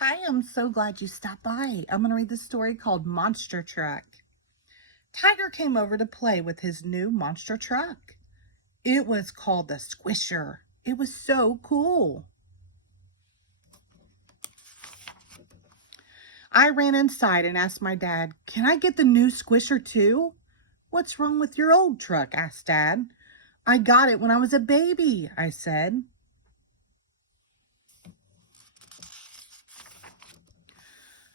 Hi, I'm so glad you stopped by. I'm going to read the story called Monster Truck. Tiger came over to play with his new monster truck. It was called the Squisher. It was so cool. I ran inside and asked my dad, "Can I get the new Squisher too?" "What's wrong with your old truck?" asked Dad. "I got it when I was a baby," I said.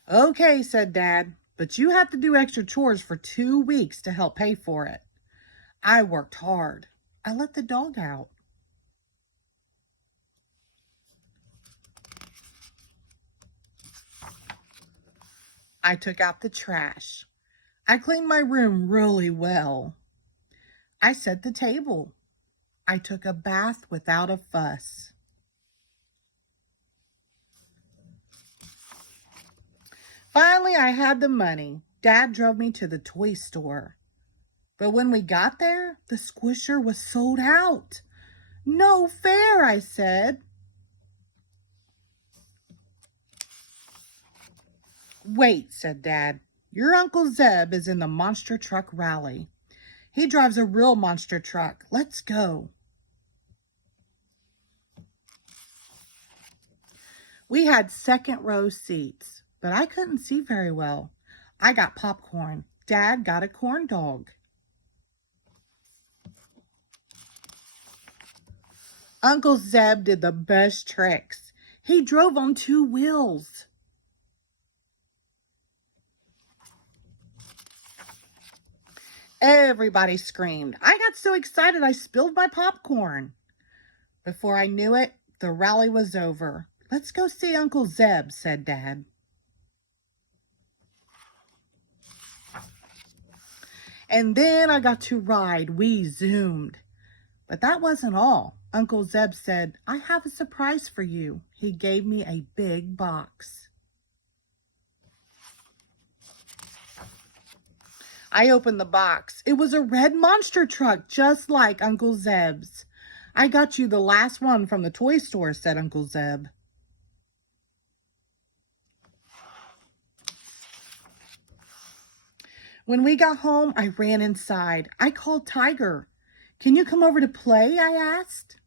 "Okay," said Dad, "but you have to do extra chores for 2 weeks to help pay for it." I worked hard. I let the dog out. I took out the trash. I cleaned my room really well. I set the table. I took a bath without a fuss. Finally, I had the money. Dad drove me to the toy store. But when we got there, the Squisher was sold out. "No fair," I said. "Wait," said Dad. "Your Uncle Zeb is in the monster truck rally. He drives a real monster truck. Let's go." We had second row seats, but I couldn't see very well. I got popcorn. Dad got a corn dog. Uncle Zeb did the best tricks. He drove on 2 wheels. Everybody screamed. I got so excited I spilled my popcorn. Before I knew it, the rally was over. "Let's go see Uncle Zeb," said Dad. And then I got to ride. We zoomed. But that wasn't all. Uncle Zeb said, "I have a surprise for you." He gave me a big box. I opened the box. It was a red monster truck, just like Uncle Zeb's. "I got you the last one from the toy store," said Uncle Zeb. When we got home, I ran inside. I called Tiger. "Can you come over to play?" I asked.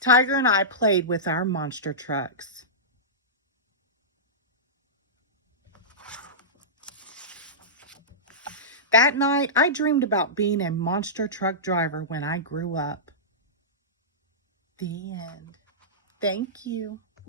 Tiger and I played with our monster trucks. That night, I dreamed about being a monster truck driver when I grew up. The end. Thank you.